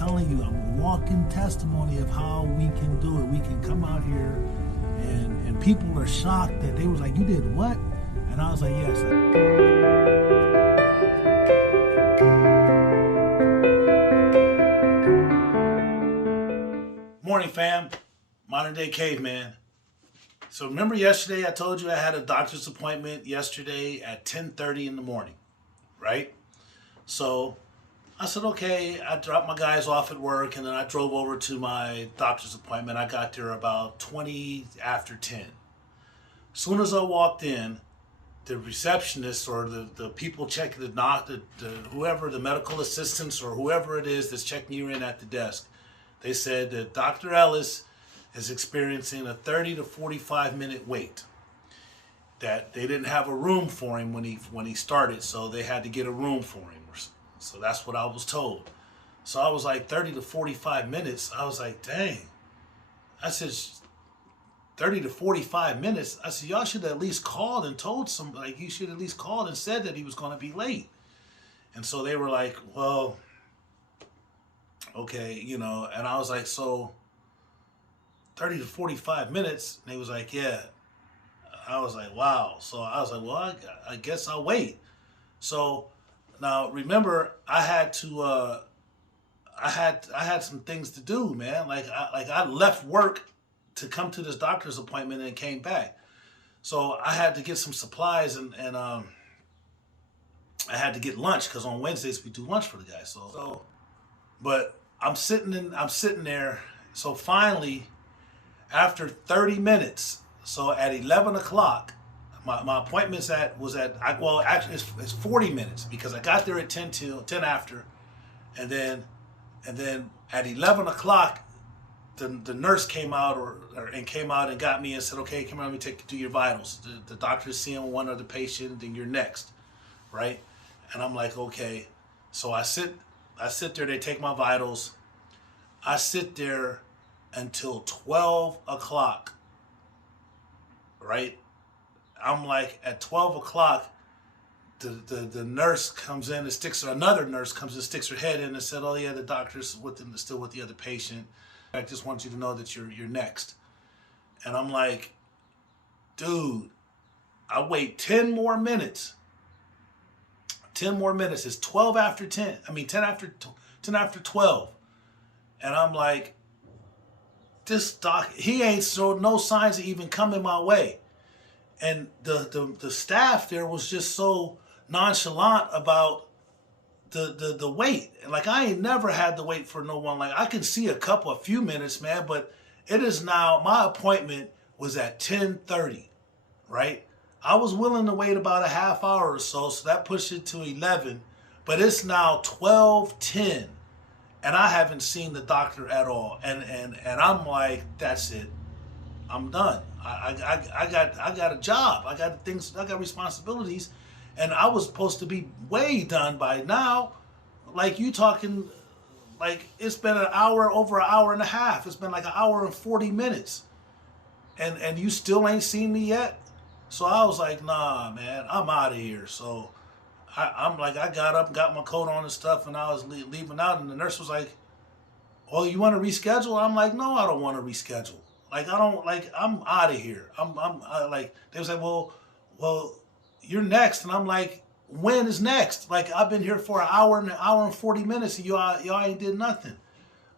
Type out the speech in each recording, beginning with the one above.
telling you, I'm a walking testimony of how we can do it. We can come out here and people are shocked that they was like, you did what? And I was like, yes. Morning, fam. Modern day caveman. So remember yesterday I told you I had a doctor's appointment yesterday at 10:30 in the morning, right? So I said, okay, I dropped my guys off at work and then I drove over to my doctor's appointment. I got there about 20 after 10. As soon as I walked in, the receptionist or the people checking whoever, the medical assistants or whoever it is that's checking you in at the desk, they said that Dr. Ellis is experiencing a 30 to 45 minute wait. That they didn't have a room for him when he started, so they had to get a room for him. So that's what I was told. So I was like 30 to 45 minutes. I was like, dang. I said, 30 to 45 minutes? I said, y'all should have at least called and told somebody. Like, you should have at least called and said that he was going to be late. And so they were like, well, okay, you know. And I was like, so 30 to 45 minutes? And they was like, yeah. I was like, wow. So I was like, well, I guess I'll wait. So now remember, I had to. I had some things to do, man. Like I left work to come to this doctor's appointment and came back. So I had to get some supplies and I had to get lunch because on Wednesdays we do lunch for the guys. So, but I'm sitting there. So finally, after 30 minutes, so at 11 o'clock. My appointment's actually it's 40 minutes because I got there at 10 after, and then at 11 o'clock the nurse came out and got me and said, okay, come on, let me take you to your vitals. The doctor's seeing one other patient, then you're next, right? And I'm like, okay. So I sit there, they take my vitals. I sit there until 12 o'clock, right? I'm like, at 12 o'clock, the nurse comes in and another nurse comes and sticks her head in and said, oh yeah, the doctor's still with the other patient. I just want you to know that you're next. And I'm like, dude, I wait 10 more minutes. 10 more minutes. It's 12 after 10. I mean, 10 after 12. And I'm like, this doc, he ain't showed no signs of even coming my way. And the staff there was just so nonchalant about the wait. Like, I ain't never had to wait for no one. Like, I can see a few minutes, man, but it is now, my appointment was at 10:30, right? I was willing to wait about a half hour or so that pushed it to 11, but it's now 12:10, and I haven't seen the doctor at all. And I'm like, that's it. I'm done. I got a job. I got things. I got responsibilities, and I was supposed to be way done by now. Like, you talking, like, it's been over an hour and a half. It's been like an hour and 40 minutes, and you still ain't seen me yet. So I was like, nah, man, I'm out of here. So I got up, got my coat on and stuff, and I was leaving out, and the nurse was like, "Oh, you want to reschedule?" I'm like, "No, I don't want to reschedule. Like, I'm out of here. Like, they was like, well, you're next. And I'm like, when is next? Like, I've been here for an hour and 40 minutes and y'all ain't did nothing.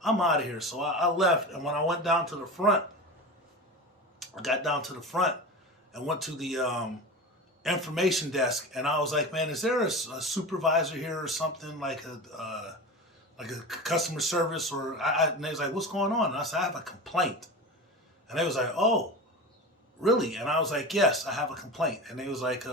I'm out of here. So I left. And when I went down to the front, I got down to the front and went to the information desk. And I was like, man, is there a supervisor here or something, like a customer service? And they was like, what's going on? And I said, I have a complaint. And they was like, oh, really? And I was like, yes, I have a complaint. And they was like,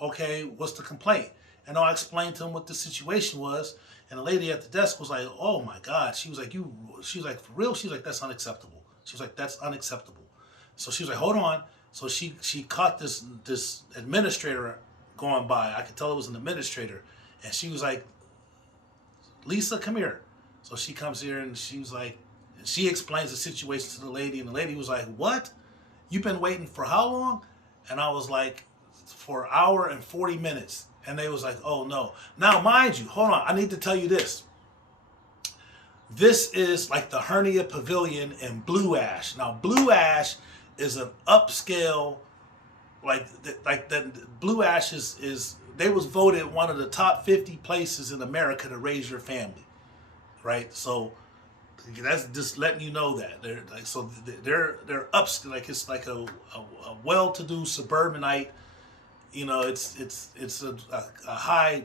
okay, what's the complaint? And I explained to them what the situation was. And the lady at the desk was like, oh my God. She was like, for real? She was like, that's unacceptable. She was like, that's unacceptable. So she was like, hold on. So she caught this administrator going by. I could tell it was an administrator. And she was like, Lisa, come here. So she comes here and she was like, she explains the situation to the lady, and the lady was like, what? You've been waiting for how long? And I was like, for an hour and 40 minutes. And they was like, oh no. Now, mind you, hold on, I need to tell you this. This is like the hernia pavilion in Blue Ash. Now, Blue Ash is an upscale, like the Blue Ash is they was voted one of the top 50 places in America to raise your family, right? So that's just letting you know that they're like, so they're ups, like it's like a well-to-do suburbanite. You know, it's a high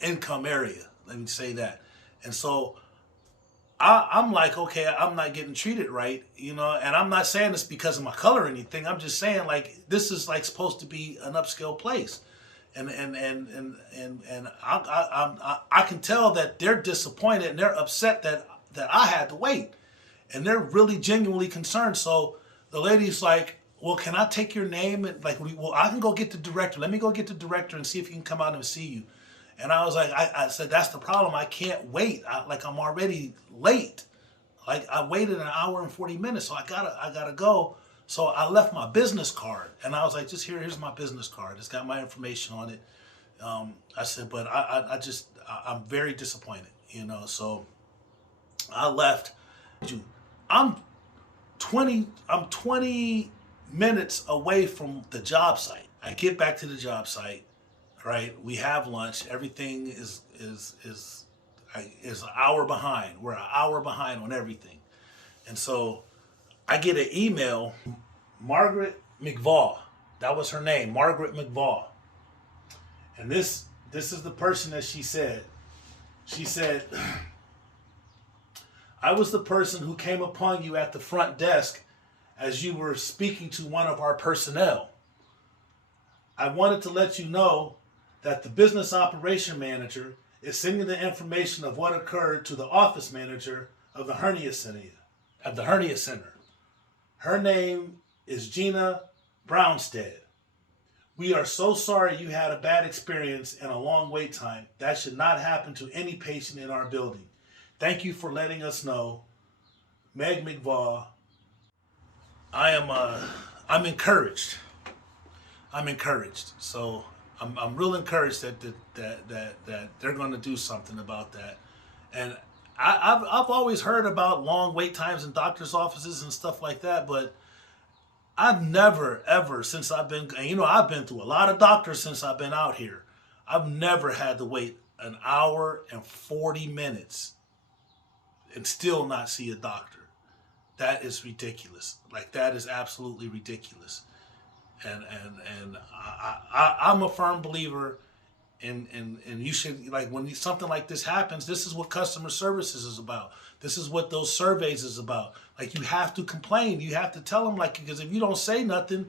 income area. Let me say that. And so I'm like, okay, I'm not getting treated right, you know, and I'm not saying this because of my color or anything. I'm just saying, like, this is like supposed to be an upscale place, and I can tell that they're disappointed and they're upset that I had to wait, and they're really genuinely concerned. So the lady's like, well, can I take your name? And like, well, I can go get the director. Let me go get the director and see if he can come out and see you. And I was like, I said, that's the problem. I can't wait. I'm already late. Like, I waited an hour and 40 minutes, so I gotta go. So I left my business card, and I was like, just here's my business card. It's got my information on it. I said, but I'm very disappointed, you know. So I left. I'm 20 minutes away from the job site. I get back to the job site. Right, we have lunch. Everything is an hour behind. We're an hour behind on everything, and so I get an email. Margaret McVaugh, that was her name, Margaret McVaugh, and this is the person that she said. She said, I was the person who came upon you at the front desk as you were speaking to one of our personnel. I wanted to let you know that the business operation manager is sending the information of what occurred to the office manager of the hernia center. Her name is Gina Brownstead. We are so sorry you had a bad experience and a long wait time. That should not happen to any patient in our building. Thank you for letting us know. Meg McVaugh. I'm encouraged. So I'm real encouraged that they're going to do something about that. And I've always heard about long wait times in doctors' offices and stuff like that, but I've never ever, since I've been through a lot of doctors since I've been out here. I've never had to wait an hour and 40 minutes and still not see a doctor. That is ridiculous. Like, that is absolutely ridiculous. And I'm a firm believer in you should, like, when something like this happens, this is what customer services is about. This is what those surveys is about. Like, you have to complain. You have to tell them, like, because if you don't say nothing,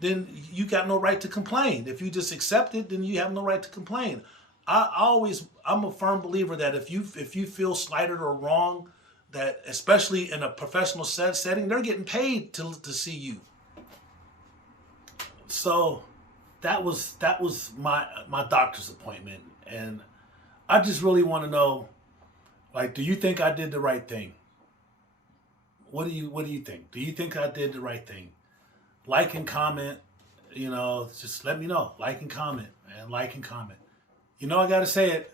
then you got no right to complain. If you just accept it, then you have no right to complain. I'm a firm believer that if you feel slighted or wrong, that especially in a professional setting, they're getting paid to see you. So that was my doctor's appointment, and I just really want to know, like, do you think I did the right thing? What do you think? Do you think I did the right thing? Like and comment, just let me know. Like and comment, man. Like and comment. I gotta say it.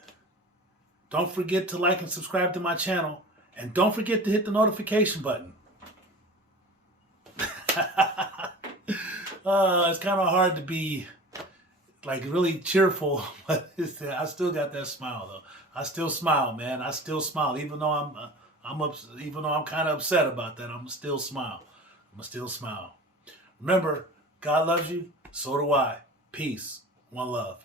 Don't forget to like and subscribe to my channel, and don't forget to hit the notification button. It's kind of hard to be, like, really cheerful, but I still got that smile though. I still smile, man. I still smile, even though I'm kind of upset about that. I'm still smile. Remember, God loves you. So do I. Peace. One love.